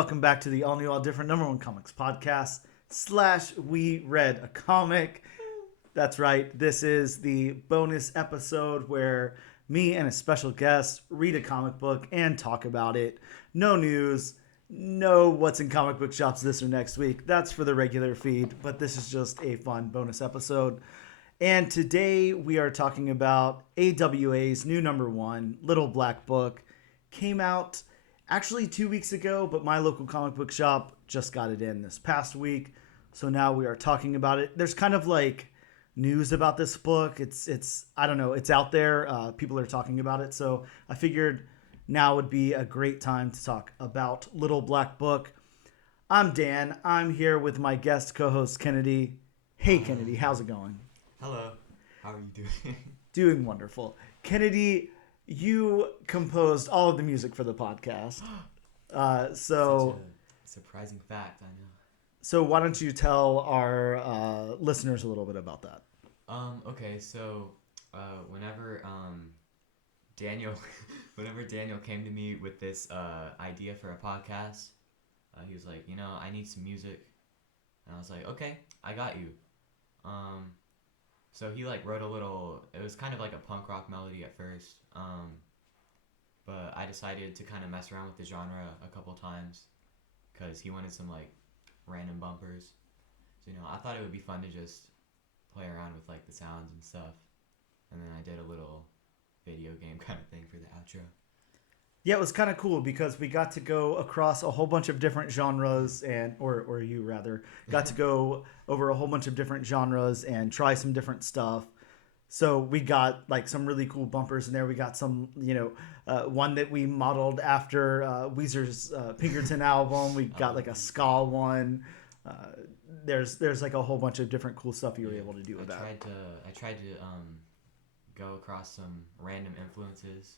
welcome back to the All New, All Different Number One Comics podcast / We Read a Comic. That's right, this is the bonus episode where me and a special guest read a comic book and talk about it. No news, no what's in comic book shops this or next week. That's for the regular feed, but this is just a fun bonus episode. And today we are talking about AWA's new number one, Little Black Book. Came out actually 2 weeks ago, but my local comic book shop just got it in this past week. So now we are talking about it. There's kind of like news about this book. It's I don't know, it's out there. People are talking about it. So I figured now would be a great time to talk about Little Black Book. I'm Dan. I'm here with my guest co-host Kennedy. Hey Kennedy, how's it going? Hello. How are you doing? Doing wonderful. Kennedy, you composed all of the music for the podcast. So Such a surprising fact, I know. So why don't you tell our listeners a little bit about that? Okay, so whenever Daniel whenever Daniel came to me with this idea for a podcast, he was like, I need some music. And I was like, okay, I got you. So he wrote a little, it was kind of like a punk rock melody at first. But I decided to kind of mess around with the genre a couple times because he wanted some random bumpers. So, I thought it would be fun to just play around with the sounds and stuff. And then I did a little video game kind of thing for the outro. Yeah, it was kind of cool because we got to go across a whole bunch of different genres or you rather, got to go over a whole bunch of different genres and try some different stuff. So we got some really cool bumpers in there. We got some, one that we modeled after Weezer's Pinkerton album. We got a ska one. There's a whole bunch of different cool stuff you were able to do with that. I tried to go across some random influences.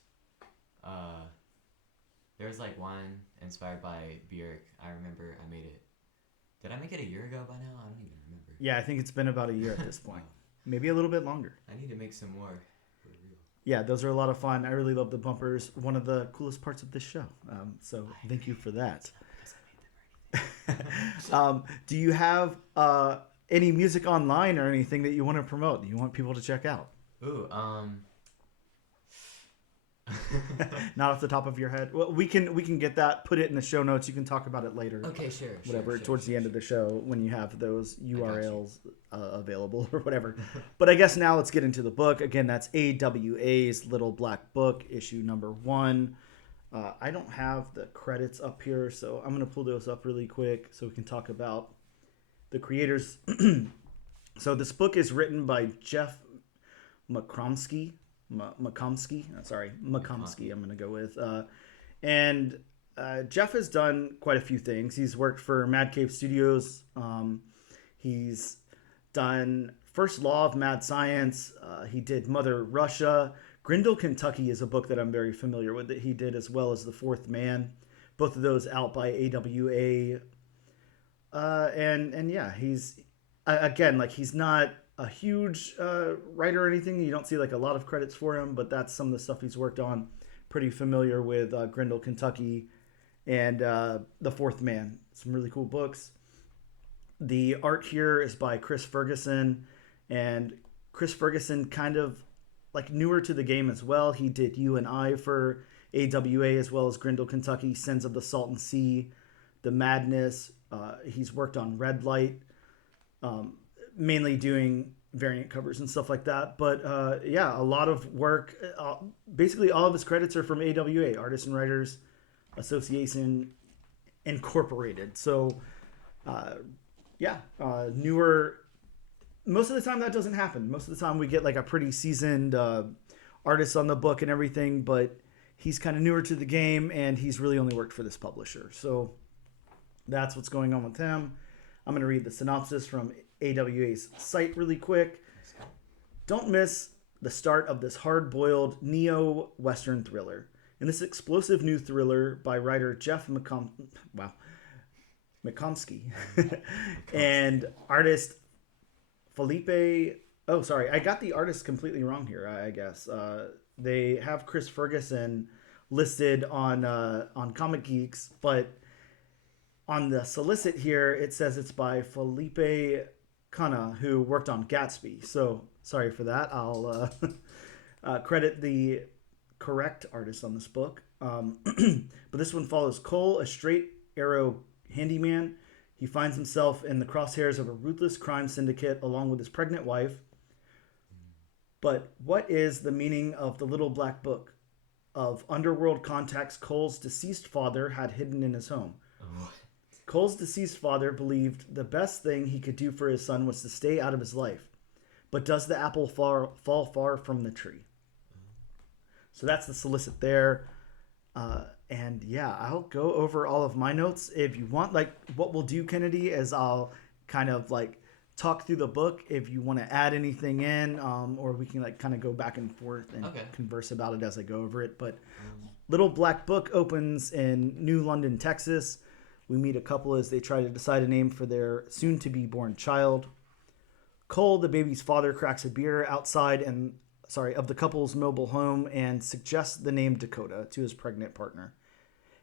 There's one inspired by Björk. I remember I made it. Did I make it a year ago by now? I don't even remember. Yeah, I think it's been about a year at this point. Maybe a little bit longer. I need to make some more. For real. Yeah, those are a lot of fun. I really love the bumpers. One of the coolest parts of this show. So thank you for that. Do you have any music online or anything that you want to promote? You want people to check out? Ooh, Not off the top of your head. Well, we can get that. Put it in the show notes. You can talk about it later. Okay, sure. Whatever. Sure, towards sure, the end sure. of the show when you have those URLs available or whatever. But I guess now let's get into the book. Again, that's AWA's Little Black Book, issue number 1. I don't have the credits up here, so I'm going to pull those up really quick so we can talk about the creators. So this book is written by Jeff McComsky. McComsky, I'm going to go with. And Jeff has done quite a few things. He's worked for Mad Cave Studios. He's done First Law of Mad Science. He did Mother Russia. Grindel, Kentucky is a book that I'm very familiar with that he did, as well as The Fourth Man. Both of those out by AWA. And yeah, he's, again, he's not a huge writer or anything. You don't see a lot of credits for him, but that's some of the stuff he's worked on. Pretty familiar with Grindel, Kentucky, and The Fourth Man. Some really cool books. The art here is by Chris Ferguson, and Chris Ferguson kind of newer to the game as well. He did You and I for AWA, as well as Grindel, Kentucky, Sins of the Salton Sea, The Madness. He's worked on Red Light. Mainly doing variant covers and stuff like that. But yeah, a lot of work. Basically, all of his credits are from AWA, Artists and Writers Association Incorporated. So newer. Most of the time that doesn't happen. Most of the time we get a pretty seasoned artist on the book and everything, but he's kind of newer to the game and he's really only worked for this publisher. So that's what's going on with him. I'm going to read the synopsis from AWA's site really quick. Don't miss the start of this hard-boiled neo-Western thriller. In this explosive new thriller by writer Jeff McComsky and artist Felipe... Oh, sorry. I got the artist completely wrong here, I guess. They have Chris Ferguson listed on Comic Geeks, but On the solicit here, it says it's by Felipe Cunha, who worked on Gatsby. So sorry for that. I'll credit the correct artist on this book. But this one follows Cole, a straight arrow handyman. He finds himself in the crosshairs of a ruthless crime syndicate along with his pregnant wife. But what is the meaning of the little black book of underworld contacts Cole's deceased father had hidden in his home? Oh, Cole's deceased father believed the best thing he could do for his son was to stay out of his life. But does the apple fall far from the tree? So that's the solicit there. And yeah, I'll go over all of my notes. If you want, like, what we'll do, Kennedy, is I'll kind of like talk through the book if you want to add anything in, or we can like kind of go back and forth and converse about it as I go over it. But Little Black Book opens in New London, Texas. We meet a couple as they try to decide a name for their soon-to-be born child. Cole, the baby's father, cracks a beer outside of the couple's mobile home and suggests the name Dakota to his pregnant partner.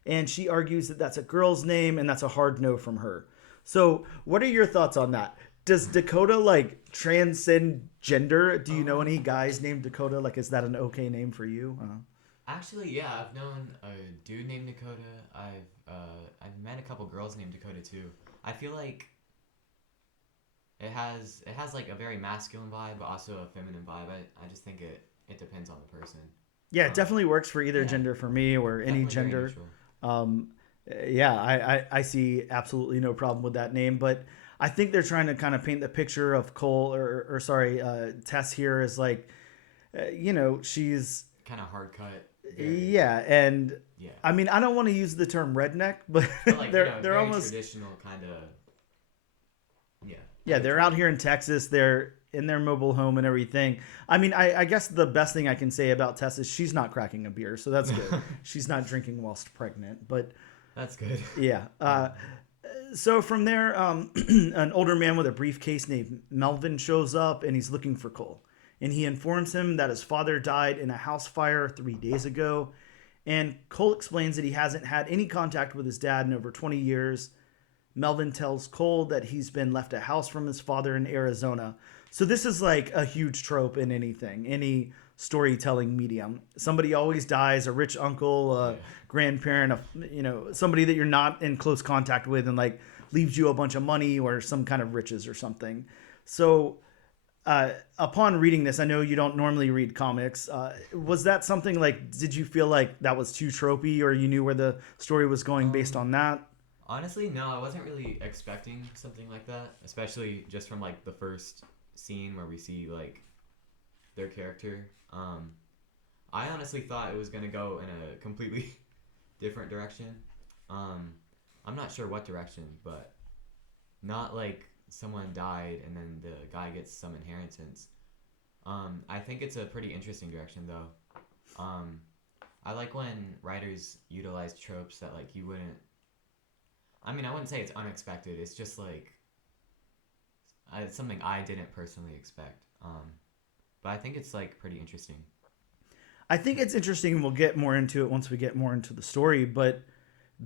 And she argues that that's a girl's name and that's a hard no from her. So what are your thoughts on that? Does Dakota like transcend gender? Do you know any guys named Dakota? Like, is that an okay name for you? Actually, yeah, I've known a dude named Dakota. I've met a couple girls named Dakota too. I feel like it has like a very masculine vibe, but also a feminine vibe. I just think it depends on the person. Yeah, it definitely works for either gender for me or any gender. Yeah, I see absolutely no problem with that name, but I think they're trying to kind of paint the picture of Cole Tess here as like, she's kind of hard cut. Yeah, and I mean, I don't want to use the term redneck, but like, they're almost traditional kind of. Yeah, they're out here in Texas. They're in their mobile home and everything. I mean, I guess the best thing I can say about Tess is she's not cracking a beer, so that's good. She's not drinking whilst pregnant, but that's good. Yeah. So from there, an older man with a briefcase named Melvin shows up, and he's looking for Cole. And he informs him that his father died in a house fire 3 days ago. And Cole explains that he hasn't had any contact with his dad in over 20 years. Melvin tells Cole that he's been left a house from his father in Arizona. So this is like a huge trope in any storytelling medium. Somebody always dies, a rich uncle, a grandparent, somebody that you're not in close contact with and like leaves you a bunch of money or some kind of riches or something. So upon reading this, I know you don't normally read comics. Was that something like, did you feel like that was too tropey or you knew where the story was going based on that? Honestly, no, I wasn't really expecting something like that, especially just from like the first scene where we see like their character. I honestly thought it was gonna go in a completely different direction. I'm not sure what direction, but not like someone died and then the guy gets some inheritance. I think it's a pretty interesting direction though. I like when writers utilize tropes that like you wouldn't. I mean, I wouldn't say it's unexpected. It's just like it's something I didn't personally expect. But I think it's like pretty interesting. I think it's interesting, and we'll get more into it once we get more into the story. But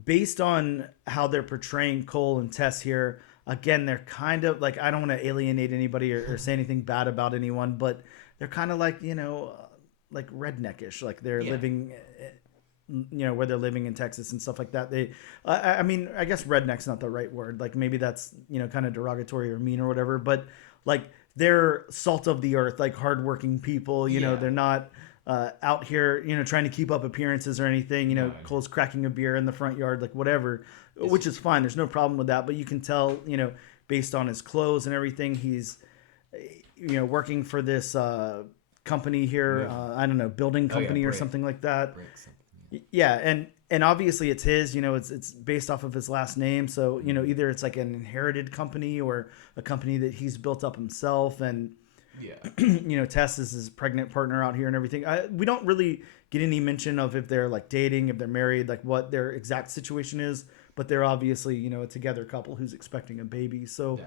based on how they're portraying Cole and Tess here, again, they're kind of like, I don't want to alienate anybody or say anything bad about anyone, but they're kind of like, like redneckish, like they're living, where they're living in Texas and stuff like that. I mean, I guess redneck's not the right word. Like maybe that's, kind of derogatory or mean or whatever, but like they're salt of the earth, like hardworking people, they're not out here, trying to keep up appearances or anything, Cole's cracking a beer in the front yard, like whatever, which is fine. There's no problem with that. But you can tell, based on his clothes and everything, he's, working for this company here. I don't know, building company or something like that. Yeah. And obviously it's his, it's based off of his last name. So, either it's like an inherited company or a company that he's built up himself. And, Tess is his pregnant partner out here and everything. We don't really get any mention of if they're like dating, if they're married, like what their exact situation is, but they're obviously, a together couple who's expecting a baby. So,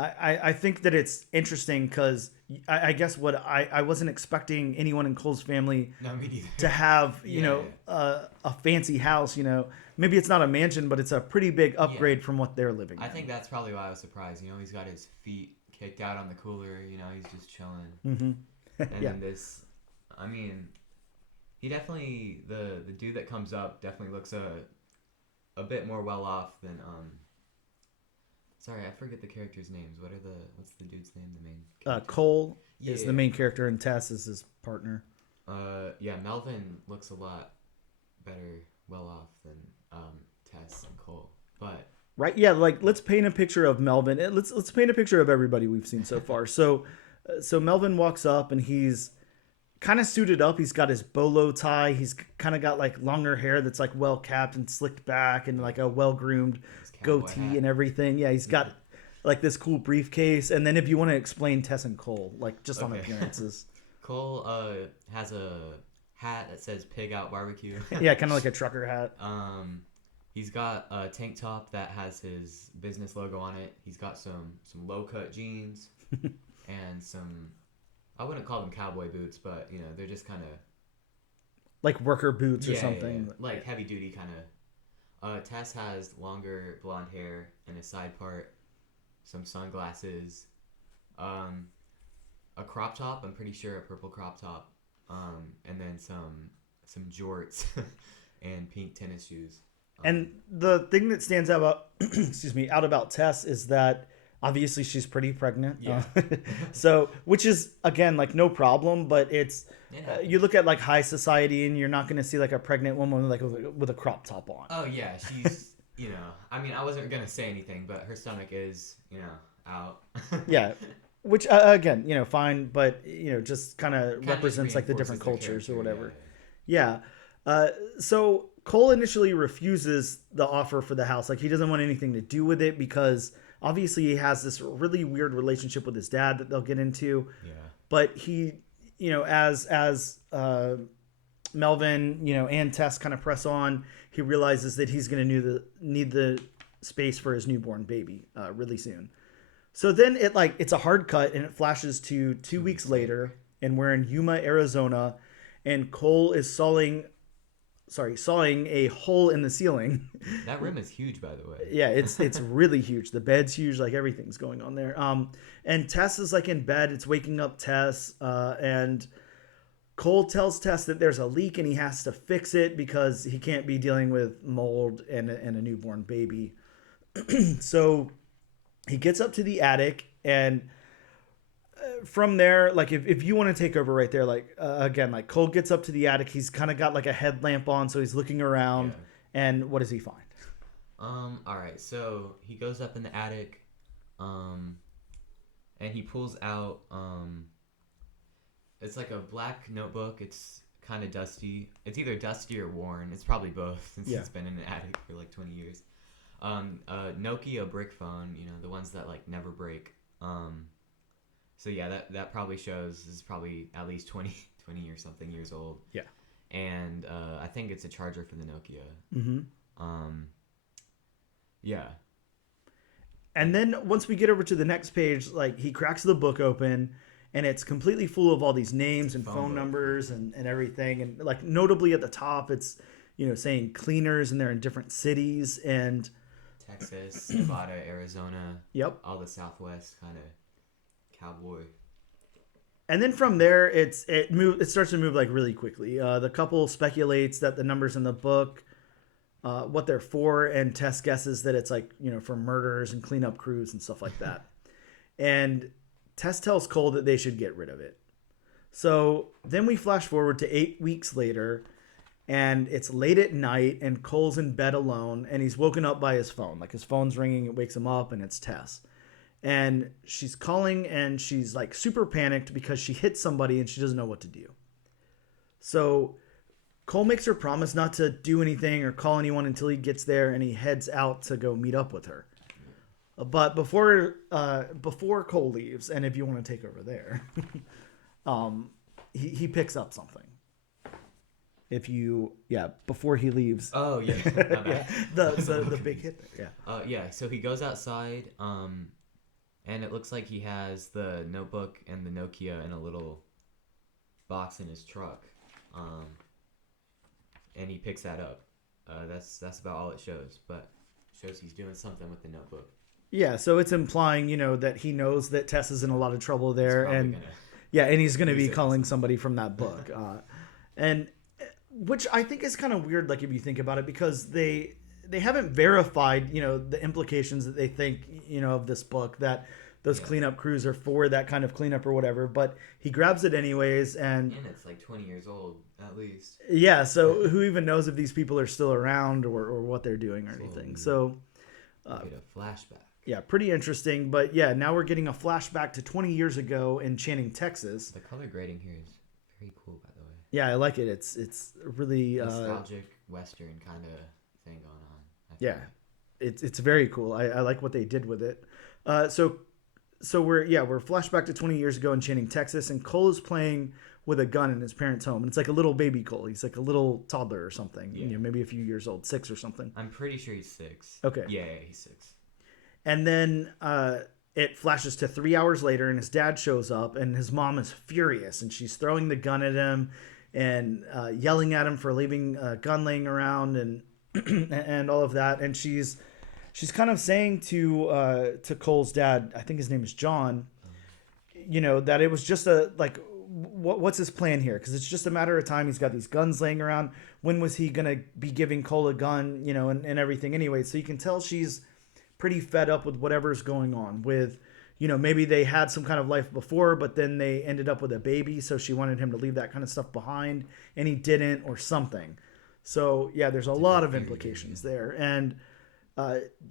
I think that it's interesting because I guess what I wasn't expecting anyone in Cole's family No, me neither. to have, Yeah. a fancy house, maybe it's not a mansion, but it's a pretty big upgrade from what they're living I in. think that's probably why I was surprised. He's got his feet kicked out on the cooler. He's just chilling. Mm-hmm. And Yeah. then this, I mean, he definitely the dude that comes up definitely looks a bit more well off than Sorry, I forget the characters' names. What's the dude's name? The main character? Cole Yeah. is the main character, and Tess is his partner. Yeah, Melvin looks a lot better, well off than Tess and Cole. But Right? Yeah. Like, let's paint a picture of Melvin. Let's paint a picture of everybody we've seen so far. So Melvin walks up, and he's kind of suited up. He's got his bolo tie. He's kind of got like longer hair that's like well capped and slicked back, and like a well groomed his cowboy goatee hat. and everything. Yeah, he's got like this cool briefcase. And then if you want to explain Tess and Cole, like just on Okay. appearances, Cole has a hat that says "Pig Out Barbecue." yeah, kind of like a trucker hat. He's got a tank top that has his business logo on it. He's got some low cut jeans and some. I wouldn't call them cowboy boots, but they're just kind of Like worker boots or something. like heavy duty kind of. Tess has longer blonde hair and a side part, some sunglasses, a crop top. I'm pretty sure a purple crop top, and then some jorts and pink tennis shoes. And the thing that stands out about, out about Tess is that obviously she's pretty pregnant. Yeah. So, which is again like no problem, but it's you look at like high society and you're not going to see like a pregnant woman like with a crop top on. Oh yeah, she's I mean, I wasn't gonna say anything, but her stomach is out. Yeah. Which again, fine, but just kind of represents like the different reinforces cultures or character, whatever. Yeah. So Cole initially refuses the offer for the house. Like he doesn't want anything to do with it because obviously he has this really weird relationship with his dad that they'll get into. Yeah. But he, as Melvin, and Tess kind of press on, he realizes that he's going to need the space for his newborn baby really soon. So then it's a hard cut and it flashes to 2 weeks later, and we're in Yuma, Arizona, and Cole is sawing a hole in the ceiling. That room is huge, by the way. Yeah, it's really huge. The bed's huge, like everything's going on there. And Tess is like in bed. It's waking up Tess, and Cole tells Tess that there's a leak and he has to fix it because he can't be dealing with mold and a newborn baby. So he gets up to the attic, and from there, like if you want to take over right there, like again, like Cole gets up to the attic. He's kind of got like a headlamp on, so he's looking around. Yeah. And what does he find? All right. So he goes up in the attic, and he pulls out. It's like a black notebook. It's kind of dusty. It's either dusty or worn. It's probably both since it's been in an attic for like 20 years. Nokia brick phone. The ones that like never break. So yeah, that probably shows this is probably at least 20 or something years old. Yeah. And I think it's a charger for the Nokia. Mm-hmm. Yeah. And then once we get over to the next page, like he cracks the book open, and it's completely full of all these names and phone numbers and everything. And like notably at the top, it's saying cleaners, and they're in different cities and Texas, Nevada, Arizona. Yep. All the Southwest kind of cowboy. And then from there, it starts to move like really quickly. The couple speculates that the numbers in the book, what they're for, and Tess guesses that it's like for murders and cleanup crews and stuff like that. And Tess tells Cole that they should get rid of it. So then we flash forward to 8 weeks later, and it's late at night, and Cole's in bed alone, and he's woken up by his phone. Like his phone's ringing, it wakes him up, and it's Tess. And she's calling, and she's like super panicked because she hit somebody and she doesn't know what to do. So Cole makes her promise not to do anything or call anyone until he gets there, and he heads out to go meet up with her. But before Cole leaves, and if you want to take over there, he picks up something. Before he leaves. Oh yeah. Yeah, the big hit there. Yeah. Yeah. So he goes outside. And it looks like he has the notebook and the Nokia in a little box in his truck. Um, and he picks that up. That's about all it shows, but it shows he's doing something with the notebook. Yeah, so it's implying, that he knows that Tess is in a lot of trouble He's there, probably and gonna yeah, and he's going to use be it. calling somebody from that book, and which I think is kind of weird, like if you think about it, because they haven't verified, the implications that they think, of this book, that those Yeah. cleanup crews are for that kind of cleanup or whatever. But he grabs it anyways, and And it's like 20 years old at least. yeah, so who even knows if these people are still around or what they're doing or anything. So Get a flashback. yeah, pretty interesting. But yeah, now we're getting a flashback to 20 years ago in Channing, Texas. The color grading here is very cool, by the way. Yeah, I like it. It's really Nostalgic Western kind of thing going on. yeah, it's very cool. I like what they did with it. So we're flashback to 20 years ago in Channing, Texas, and Cole is playing with a gun in his parents' home, and it's like a little baby Cole. He's like a little toddler or something, Yeah. maybe a few years old, 6 or something. I'm pretty sure he's 6. Okay. Yeah, he's 6. And then it flashes to 3 hours later, and his dad shows up, and his mom is furious, and she's throwing the gun at him and yelling at him for leaving a gun laying around and and all of that. And she's kind of saying to Cole's dad, I think his name is John, that it was just what's his plan here? Because it's just a matter of time. He's got these guns laying around. When was he gonna be giving Cole a gun, and everything anyway? So you can tell she's pretty fed up with whatever's going on with, maybe they had some kind of life before, but then they ended up with a baby. So she wanted him to leave that kind of stuff behind, and he didn't, or something. So yeah, there's a lot of implications there. And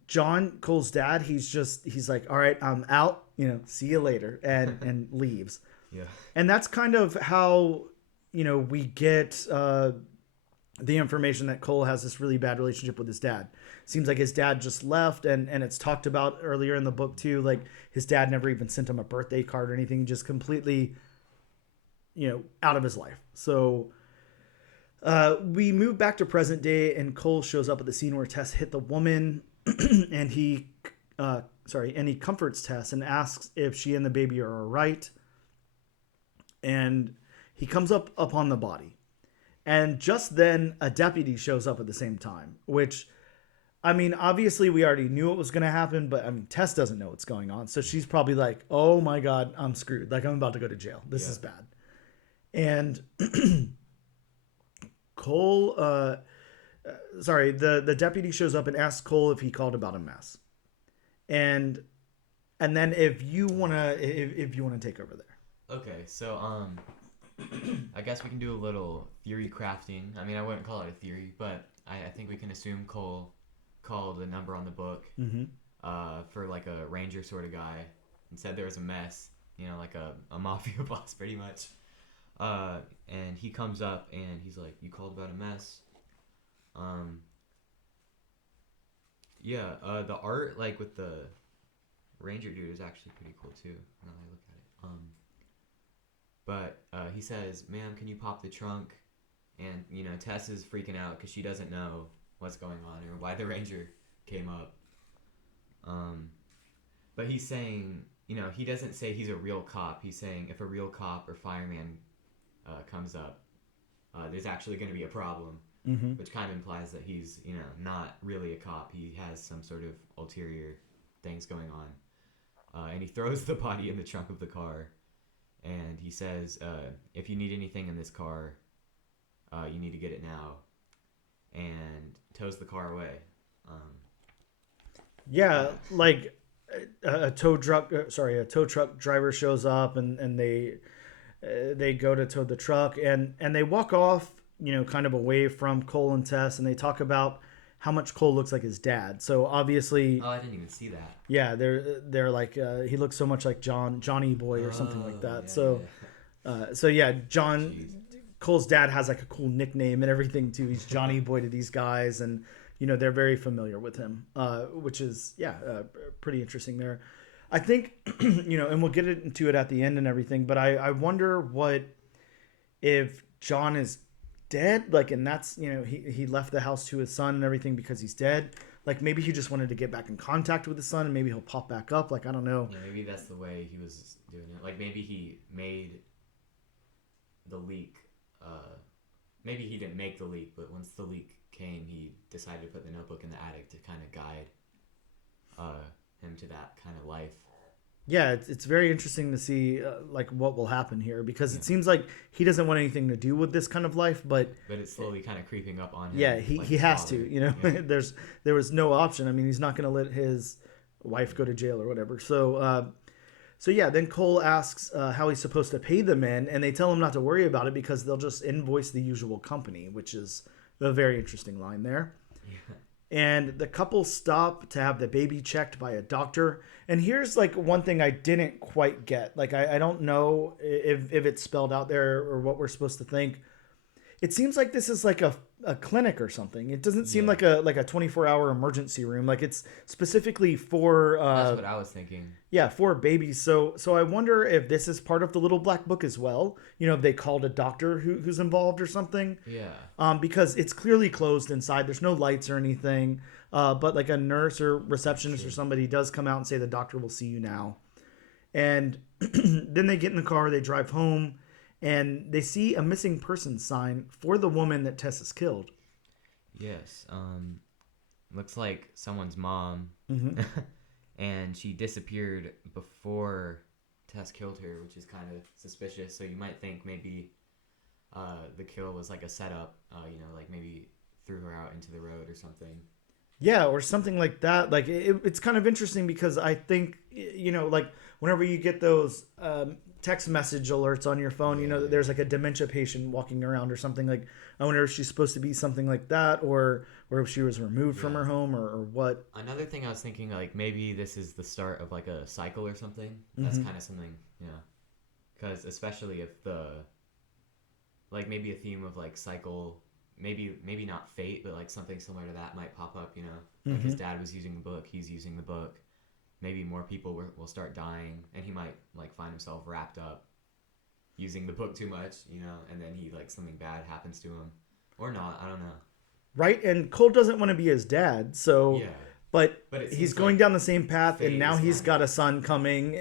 John, Cole's dad, he's like, all right, I'm out, see you later, and leaves. Yeah. And that's kind of how, we get the information that Cole has this really bad relationship with his dad. Seems like his dad just left, and it's talked about earlier in the book too. Like his dad never even sent him a birthday card or anything, just completely, out of his life. So we move back to present day, and Cole shows up at the scene where Tess hit the woman, and he comforts Tess and asks if she and the baby are all right. And he comes up upon the body. And just then, a deputy shows up at the same time, which, I mean, obviously we already knew it was going to happen, but I mean, Tess doesn't know what's going on. So she's probably like, oh my God, I'm screwed. Like, I'm about to go to jail. This is bad. And Cole, the deputy shows up and asks Cole if he called about a mess. And then if you want to take over there. Okay, so I guess we can do a little theory crafting. I mean, I wouldn't call it a theory, but I think we can assume Cole called a number on the book for like a ranger sort of guy and said there was a mess, like a mafia boss pretty much. And he comes up and he's like, you called about a mess? The art, like with the ranger dude, is actually pretty cool too, now that I look at it. But he says, ma'am, can you pop the trunk? And, Tess is freaking out because she doesn't know what's going on or why the ranger came up. But he's saying, he doesn't say he's a real cop. He's saying if a real cop or fireman comes up, there's actually going to be a problem, which kind of implies that he's, not really a cop. He has some sort of ulterior things going on. And he throws the body in the trunk of the car. And he says, if you need anything in this car, you need to get it now. And tows the car away. Like a tow truck driver shows up, and they go to tow the truck, and they walk off, kind of away from Cole and Tess, and they talk about how much Cole looks like his dad. So obviously, I didn't even see that. Yeah, they're like he looks so much like Johnny Boy or something like that. John. Jeez. Cole's dad has like a cool nickname and everything too. He's Johnny Boy to these guys, and they're very familiar with him, which is pretty interesting there. I think and we'll get into it at the end and everything, but I wonder what if John is dead, like, and that's he left the house to his son and everything because he's dead, Like maybe he just wanted to get back in contact with his son, and maybe he'll pop back up. Like I don't know. Yeah, maybe that's the way he was doing it. Like maybe he made the leak. Maybe he didn't make the leak, but once the leak came, he decided to put the notebook in the attic to kind of guide him to that kind of life. Yeah, it's very interesting to see like what will happen here, because it seems like he doesn't want anything to do with this kind of life, but it's slowly kind of creeping up on him. yeah, he, like he his has father. to, you know. Yeah. There was no option. I mean, he's not going to let his wife go to jail or whatever. So yeah, then Cole asks how he's supposed to pay the men, and they tell him not to worry about it because they'll just invoice the usual company, which is a very interesting line there. Yeah. And the couple stop to have the baby checked by a doctor. And here's like one thing I didn't quite get. Like I don't know if it's spelled out there or what we're supposed to think. It seems like this is like a clinic or something. It doesn't seem like a 24-hour emergency room. Like it's specifically for That's what I was thinking. yeah, for babies. So I wonder if this is part of the little black book as well. You know, if they called a doctor who's involved or something. Yeah. Because it's clearly closed inside. There's no lights or anything. But like a nurse or receptionist or somebody does come out and say the doctor will see you now. And then they get in the car, they drive home, and they see a missing person sign for the woman that Tess has killed. Yes. Looks like someone's mom. Mm-hmm. And she disappeared before Tess killed her, which is kind of suspicious. So you might think maybe the kill was like a setup, like maybe threw her out into the road or something. Yeah, or something like that. Like it's kind of interesting because I think, you know, like whenever you get those text message alerts on your phone, you know that there's like a dementia patient walking around or something. Like I wonder if she's supposed to be something like that, or if she was removed from her home, or what. Another thing I was thinking, like maybe this is the start of like a cycle or something. That's kind of something, because especially if maybe a theme of like cycle. Maybe not fate, but like something similar to that might pop up, Like his dad was using the book, he's using the book. Maybe more people will start dying, and he might like find himself wrapped up using the book too much, and then he like something bad happens to him. Or not, I don't know. Right? And Cole doesn't want to be his dad, so Yeah. but it he's seems going like down the same path, and fate now is he's kind got of- a son coming,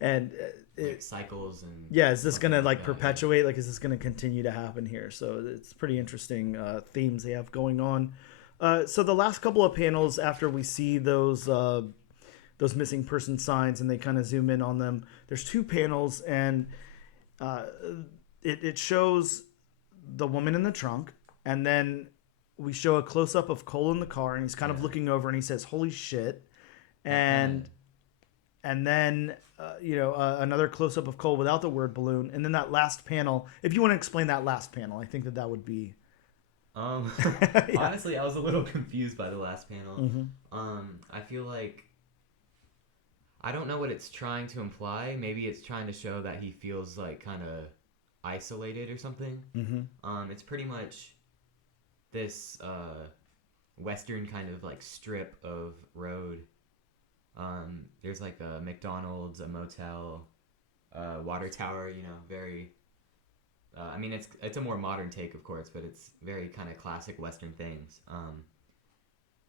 and like cycles and yeah, is this gonna something like that, perpetuate? Like, is this gonna continue to happen here? So it's pretty interesting themes they have going on. So the last couple of panels after we see those missing person signs and they kind of zoom in on them, there's two panels, and it shows the woman in the trunk, and then we show a close up of Cole in the car, and he's kind of looking over, and he says, "Holy shit," and then another close up of Cole without the word balloon, and then that last panel. If you want to explain that last panel, I think that would be. Honestly, I was a little confused by the last panel. Mm-hmm. I feel like I don't know what it's trying to imply. Maybe it's trying to show that he feels like kind of isolated or something. Mm-hmm. It's pretty much this western kind of like strip of road. There's like a McDonald's, a motel, water tower, very I mean it's a more modern take, of course, but it's very kind of classic western things.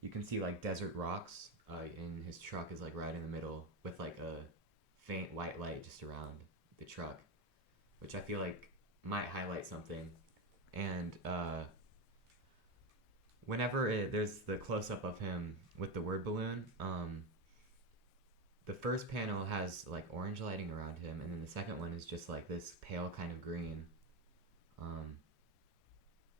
You can see like desert rocks, and his truck is like right in the middle with like a faint white light just around the truck, which I feel like might highlight something. And whenever there's the close-up of him with the word balloon, the first panel has like orange lighting around him, and then the second one is just like this pale kind of green.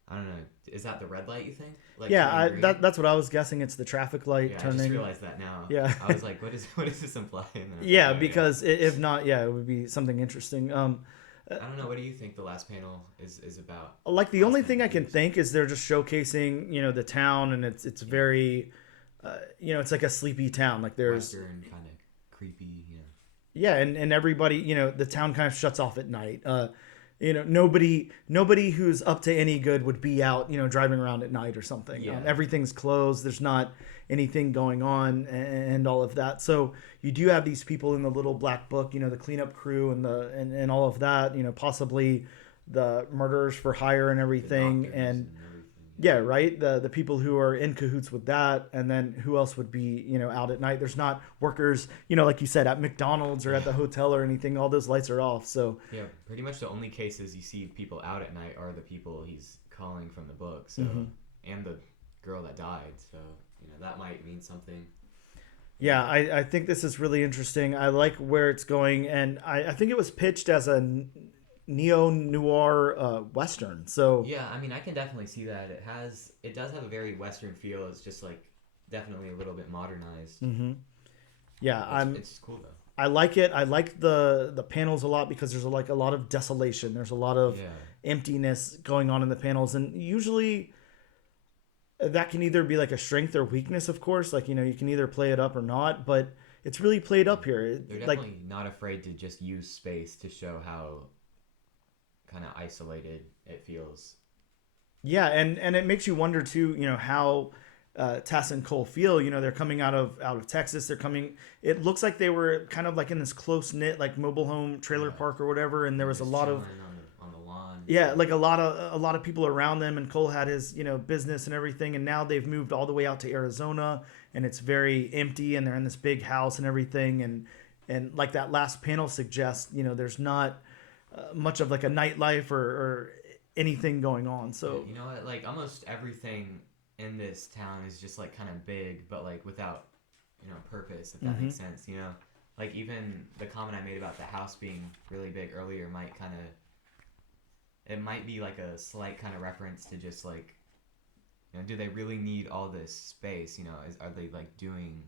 I don't know. Is that the red light, you think? Like Yeah, turning green? that's what I was guessing. It's the traffic light Yeah, turning. I just realized that now. Yeah. I was like, what does this imply? And then I was Yeah, like, oh, because if not, yeah, it would be something interesting. I don't know. What do you think the last panel is about? Like the I was only kinda thing I can confused. think is they're just showcasing, the town, and it's very, it's like a sleepy town. Like there's, Western kind of creepy, yeah, and everybody, the town kind of shuts off at night. Nobody who's up to any good would be out, driving around at night or something. Yeah. Everything's closed. There's not anything going on and all of that. So you do have these people in the little black book, the cleanup crew and all of that, possibly the murderers for hire and everything. doctors And everything. Yeah, right. The people who are in cahoots with that, and then who else would be out at night? There's not workers, like you said, at McDonald's or at Yeah. the hotel or anything. All those lights are off. So Yeah, pretty much the only cases you see people out at night are the people he's calling from the book. So mhm. and the girl that died. So that might mean something. Yeah, I think this is really interesting. I like where it's going, and I think it was pitched as a neo noir western. So Yeah, I mean, I can definitely see that. It does have a very Western feel. It's just like definitely a little bit modernized. yeah, It's cool though. I like it. I like the panels a lot because there's like a lot of desolation. There's a lot of Yeah, emptiness going on in the panels, and usually that can either be like a strength or weakness. Of course, like you can either play it up or not, but it's really played up here. they're Like definitely not afraid to just use space to show how kind of isolated it feels. yeah, and it makes you wonder too. How Tess and Cole feel. They're coming out of Texas. They're coming. It looks like they were kind of like in this close knit like mobile home trailer Yeah. park or whatever, and there was a Just lot of chilling on the lawn. and yeah, stuff. like a lot of people around them, and Cole had his business and everything, and now they've moved all the way out to Arizona, and it's very empty, and they're in this big house and everything, and like that last panel suggests, there's not much of like a nightlife or anything going on. So You know what? Like almost everything in this town is just like kind of big, but like without purpose. If that makes sense. Like even the comment I made about the house being really big earlier might kind of it might be like a slight kind of reference to just like do they really need all this space? Are they like doing?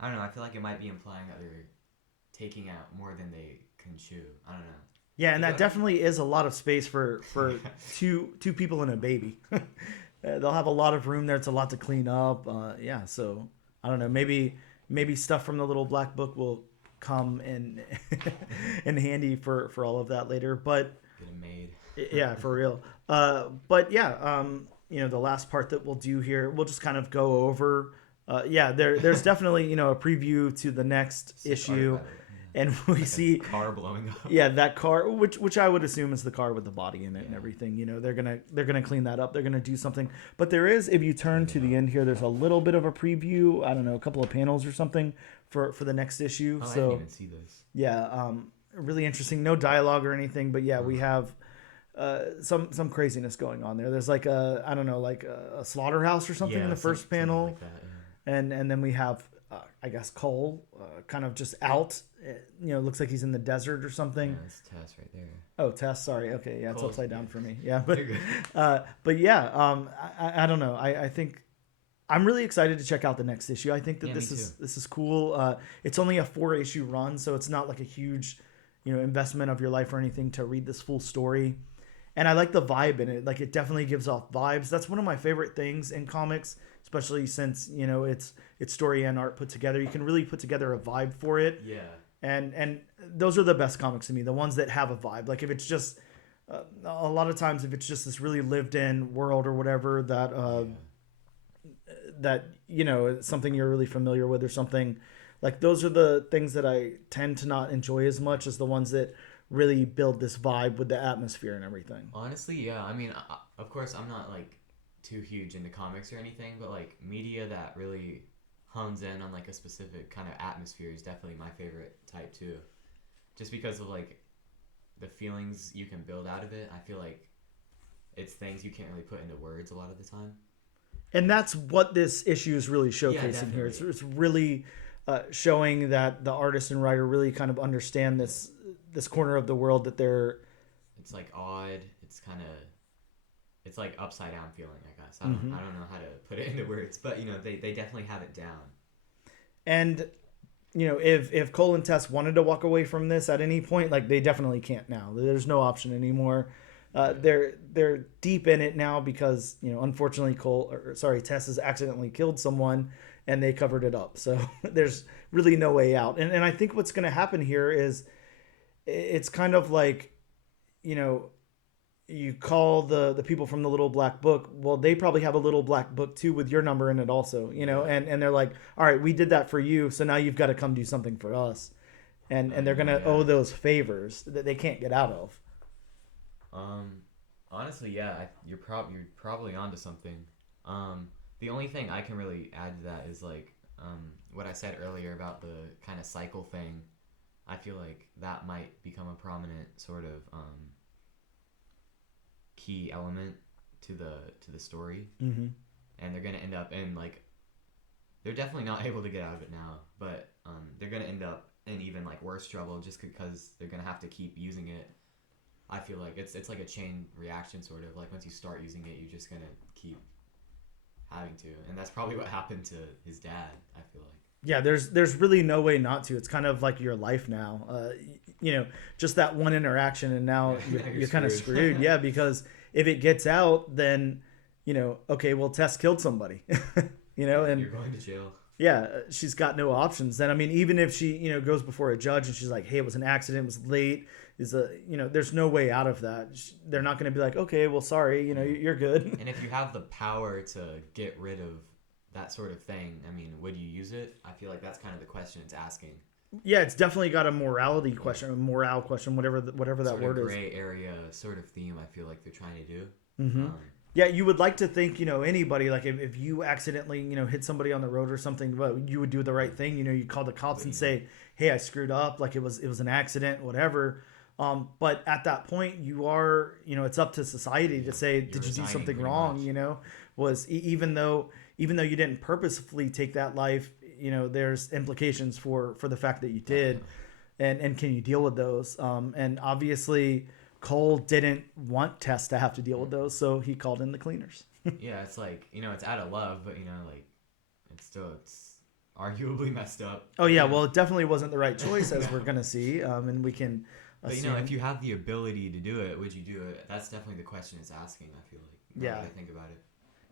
I don't know. I feel like it might be implying that they're taking out more than they can chew. I don't know. yeah, and You that got- definitely is a lot of space for two people and a baby. They'll have a lot of room there. It's a lot to clean up. Yeah, so I don't know. Maybe stuff from the little black book will come in in handy for all of that later. But Get it made. yeah, for real. But yeah, the last part that we'll do here, we'll just kind of go over. Yeah, there's definitely a preview to the next Sick issue, art, by the way. and we Like a see car blowing up. yeah, that car, which I would assume is the car with the body in it and everything. They're gonna clean that up. They're gonna do something. But there is, if you turn to the end here, there's a little bit of a preview. I don't know, a couple of panels or something for the next issue. Oh, I So didn't even see this. yeah, really interesting. No dialogue or anything, but yeah, we have some craziness going on there. There's like I don't know, like a slaughterhouse or something in the first something panel, like that, yeah. and then we have I guess Cole kind of just out. Looks like he's in the desert or something. Yeah, it's Tess right there. Oh, Tess. Sorry. Okay, yeah, it's Cole's upside down good. for me. Yeah, but You're good. but yeah, I don't know. I think I'm really excited to check out the next issue. I think that Yeah, this me is too. this is cool. It's only a 4-issue run, so it's not like a huge investment of your life or anything to read this full story. And I like the vibe in it. Like it definitely gives off vibes. That's one of my favorite things in comics, especially since it's story and art put together. You can really put together a vibe for it. Yeah. And those are the best comics to me, the ones that have a vibe. Like if it's just a lot of times if it's just this really lived in world or whatever that it's something you're really familiar with or something, like those are the things that I tend to not enjoy as much as the ones that really build this vibe with the atmosphere and everything. Honestly, yeah. I mean, of course, I'm not like too huge into comics or anything, but like media that really hones in on like a specific kind of atmosphere is definitely my favorite type too. Just because of like the feelings you can build out of it. I feel like it's things you can't really put into words a lot of the time. And that's what this issue is really showcasing here. definitely. It's really showing that the artist and writer really kind of understand this corner of the world that they're. It's like odd. It's like upside down feeling, I guess. I don't know how to put it into words, but they definitely have it down. And if Cole and Tess wanted to walk away from this at any point, like they definitely can't now. There's no option anymore. They're deep in it now because unfortunately Tess has accidentally killed someone and they covered it up. So there's really no way out. And I think what's going to happen here is it's kind of like you call the people from the little black book. Well, they probably have a little black book too with your number in it also, and they're like, all right, we did that for you, so now you've got to come do something for us, and they're gonna owe those favors that they can't get out of. Honestly, yeah, you're probably onto something. The only thing I can really add to that is like what I said earlier about the kind of cycle thing. I feel like that might become a prominent sort of key element to the story, Mm-hmm. and they're gonna end up in like they're definitely not able to get out of it now, but they're gonna end up in even like worse trouble just because they're gonna have to keep using it. I feel like it's like a chain reaction sort of like once you start using it, you're just gonna keep having to, and that's probably what happened to his dad. I feel like. Yeah, there's really no way not to. It's kind of like your life now. Just that one interaction, and now Yeah, you're kind of screwed. screwed. Yeah, because if it gets out, then okay, well, Tess killed somebody. And You're going to jail. yeah, she's got no options. Then I mean, even if she goes before a judge and she's like, hey, it was an accident, it was late. There's no way out of that. They're not going to be like, okay, well, sorry, you're good. And if you have the power to get rid of that sort of thing, I mean, would you use it? I feel like that's kind of the question it's asking. Yeah, it's definitely got a morality question, a morale question, whatever that Sort word of is. gray area sort of theme. I feel like they're trying to do. Mm-hmm. Yeah, you would like to think, anybody, like if you accidentally, hit somebody on the road or something, but you would do the right thing. You call the cops and say, hey, I screwed up. Like it was an accident, whatever. But at that point you are, it's up to society to say, did you do resigning something pretty wrong? much. Was even though you didn't purposefully take that life, there's implications for the fact that you did. And can you deal with those? And obviously Cole didn't want Tess to have to deal with those, so he called in the cleaners. Yeah, it's like, it's out of love, but like it's arguably messed up. Oh yeah, well it definitely wasn't the right choice, as we're gonna see, and we can assume. But if you have the ability to do it, would you do it? That's definitely the question it's asking. I feel like. Now that I think about it.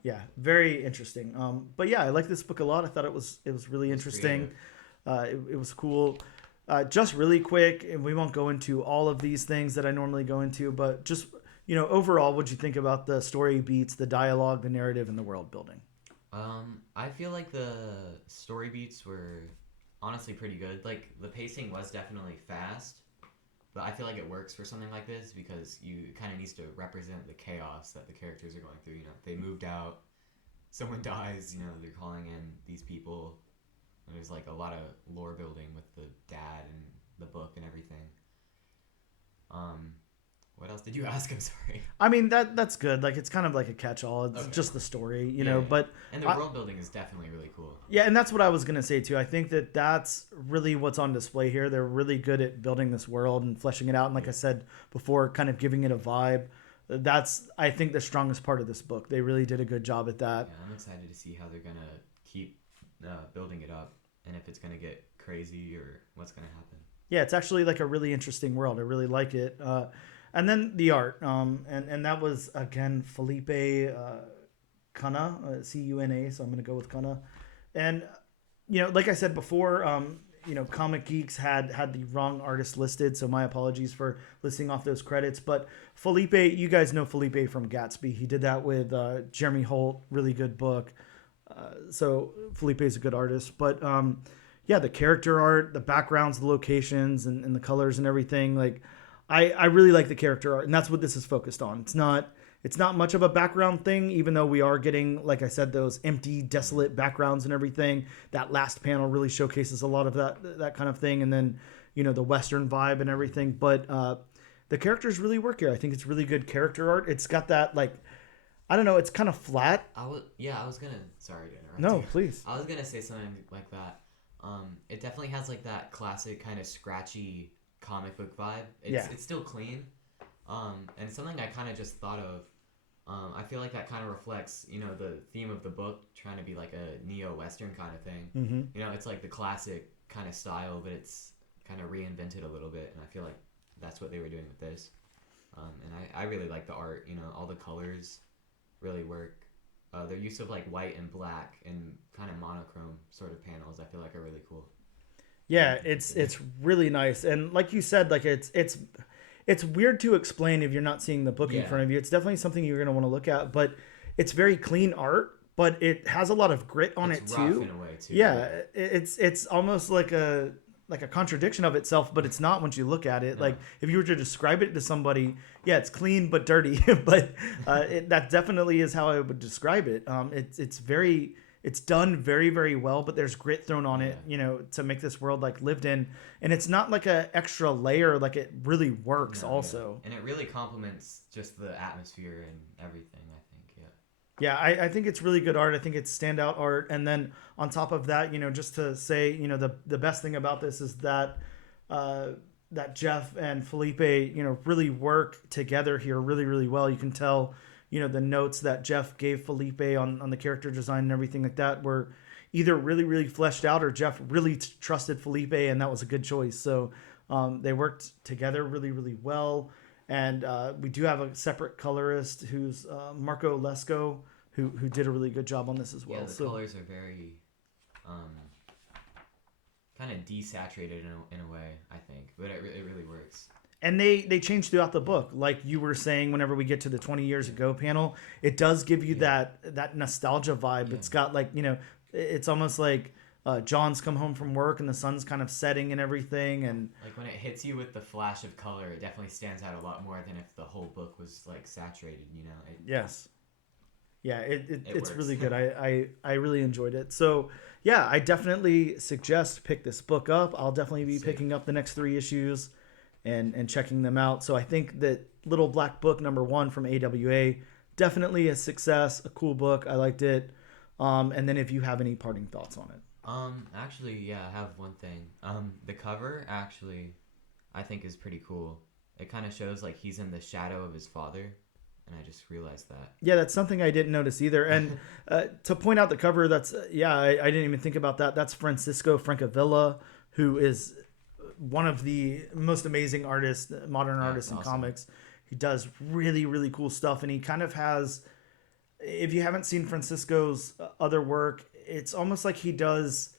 Yeah, very interesting. But yeah, I like this book a lot. I thought it was really interesting. It was cool. Just really quick, and we won't go into all of these things that I normally go into, but just overall, what'd you think about the story beats, the dialogue, the narrative, and the world building? I feel like the story beats were honestly pretty good. Like the pacing was definitely fast, but I feel like it works for something like this because you kind of needs to represent the chaos that the characters are going through. They moved out, someone dies. They're calling in these people. And there's like a lot of lore building with the dad and the book and everything. What else did you ask? I'm sorry. I mean that's good. Like it's kind of like a catch-all. It's just the story, Yeah. But And the world building is definitely really cool. Yeah, and that's what I was gonna say too. I think that's really what's on display here. They're really good at building this world and fleshing it out, and like I said before, kind of giving it a vibe. That's, I think, the strongest part of this book. They really did a good job at that. Yeah, I'm excited to see how they're gonna keep building it up, and if it's gonna get crazy or what's gonna happen. Yeah, it's actually like a really interesting world. I really like it. And then the art, and that was again Felipe Cunha, Cuna. So I'm gonna go with Cunha. And like I said before, Comic Geeks had the wrong artist listed, so my apologies for listing off those credits. But Felipe, you guys know Felipe from Gatsby. He did that with Jeremy Holt, really good book. So Felipe is a good artist. But yeah, the character art, the backgrounds, the locations, and the colors and everything. Like, I really like the character art, and that's what this is focused on. It's not much of a background thing, even though we are getting, like I said, those empty, desolate backgrounds and everything. That last panel really showcases a lot of that kind of thing, and then the Western vibe and everything. But the characters really work here. I think it's really good character art. It's got that, like, I don't know, it's kind of flat. I was gonna. Sorry to interrupt. No, you. please. I was gonna say something like that. It definitely has like that classic kind of scratchy comic book vibe. It's still clean. And it's something I kind of just thought of. I feel like that kind of reflects, the theme of the book, trying to be like a neo-Western kind of thing. Mm-hmm. It's like the classic kind of style, but it's kind of reinvented a little bit, and I feel like that's what they were doing with this. And I really like the art. All the colors really work. Their use of like white and black and kind of monochrome sort of panels, I feel like are really cool. Yeah, it's really nice, and like you said, like it's weird to explain if you're not seeing the book in front of you. It's definitely something you're gonna want to look at, but it's very clean art, but it has a lot of grit on it too. Rough in a way too. Yeah, it's almost like a like a contradiction of itself, but it's not once you look at it. No. Like if you were to describe it to somebody, yeah, it's clean but dirty, but that definitely is how I would describe it. It's done very, very well, but there's grit thrown on it, to make this world like lived in, and it's not like a extra layer. Like it really works also. Yeah. And it really complements just the atmosphere and everything, I think. Yeah, I think it's really good art. I think it's standout art. And then on top of that, just to say, the best thing about this is that that Jeff and Felipe, really work together here really, really well. You can tell, the notes that Jeff gave Felipe on the character design and everything like that were either really, really fleshed out, or Jeff really trusted Felipe, and that was a good choice. So they worked together really, really well. And we do have a separate colorist who's Marco Lesko, who did a really good job on this as well. Yeah, the colors are very kind of desaturated in a way, I think. But it really works. And they change throughout the book. Like you were saying, whenever we get to the 20 years ago panel, it does give you that nostalgia vibe. Yeah. It's got like, it's almost like John's come home from work and the sun's kind of setting and everything. And like when it hits you with the flash of color, it definitely stands out a lot more than if the whole book was like saturated, Yes. Yeah, it's works. Really good. I really enjoyed it. So yeah, I definitely suggest pick this book up. I'll definitely be picking up the next 3 issues and checking them out. So I think that Little Black Book #1 from AWA, definitely a success, a cool book. I liked it. And then if you have any parting thoughts on it. Actually, yeah, I have one thing. The cover actually, I think is pretty cool. It kind of shows like he's in the shadow of his father, and I just realized that. Yeah, that's something I didn't notice either. And to point out the cover, that's I didn't even think about that. That's Francisco Francavilla, who is one of the most amazing artists, modern artists in comics. He does really, really cool stuff, and he kind of has. If you haven't seen Francisco's other work, it's almost like he does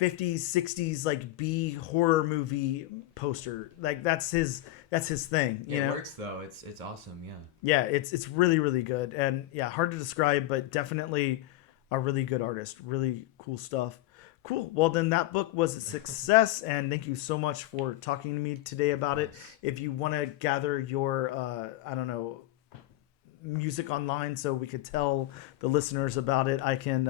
50s, 60s like B horror movie poster. Like that's his thing. It works though. It's awesome. Yeah. Yeah, it's really, really good, and yeah, hard to describe, but definitely a really good artist. Really cool stuff. Cool. Well, then that book was a success, and thank you so much for talking to me today about it. If you want to gather your music online so we could tell the listeners about it, I can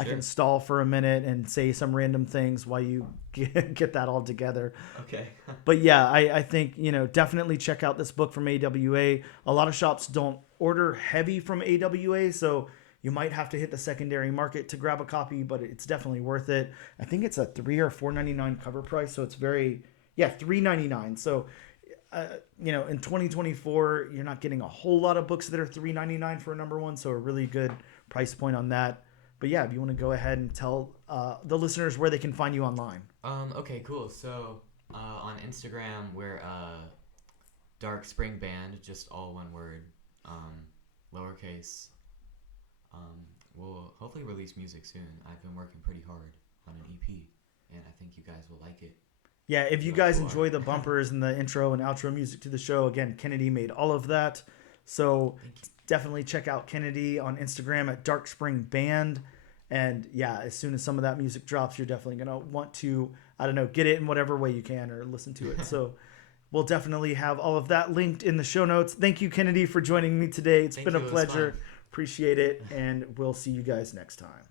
I can stall for a minute and say some random things while you get that all together. Okay. But yeah, I think, definitely check out this book from AWA. A lot of shops don't order heavy from AWA, so you might have to hit the secondary market to grab a copy, but it's definitely worth it. I think it's a $3 or $4.99 cover price, so it's $3.99. So in 2024, you're not getting a whole lot of books that are $3.99 for a #1, so a really good price point on that. But yeah, if you want to go ahead and tell the listeners where they can find you online. Okay, cool. So on Instagram, we're Dark Spring Band, just all one word, lowercase. We'll hopefully release music soon. I've been working pretty hard on an EP, and I think you guys will like it. Yeah, if you guys enjoy the bumpers and the intro and outro music to the show, again, Kennedy made all of that. So definitely check out Kennedy on Instagram at Dark Spring Band. And yeah, as soon as some of that music drops, you're definitely going to want to, get it in whatever way you can or listen to it. So we'll definitely have all of that linked in the show notes. Thank you, Kennedy, for joining me today. It's been a pleasure. Appreciate it. And we'll see you guys next time.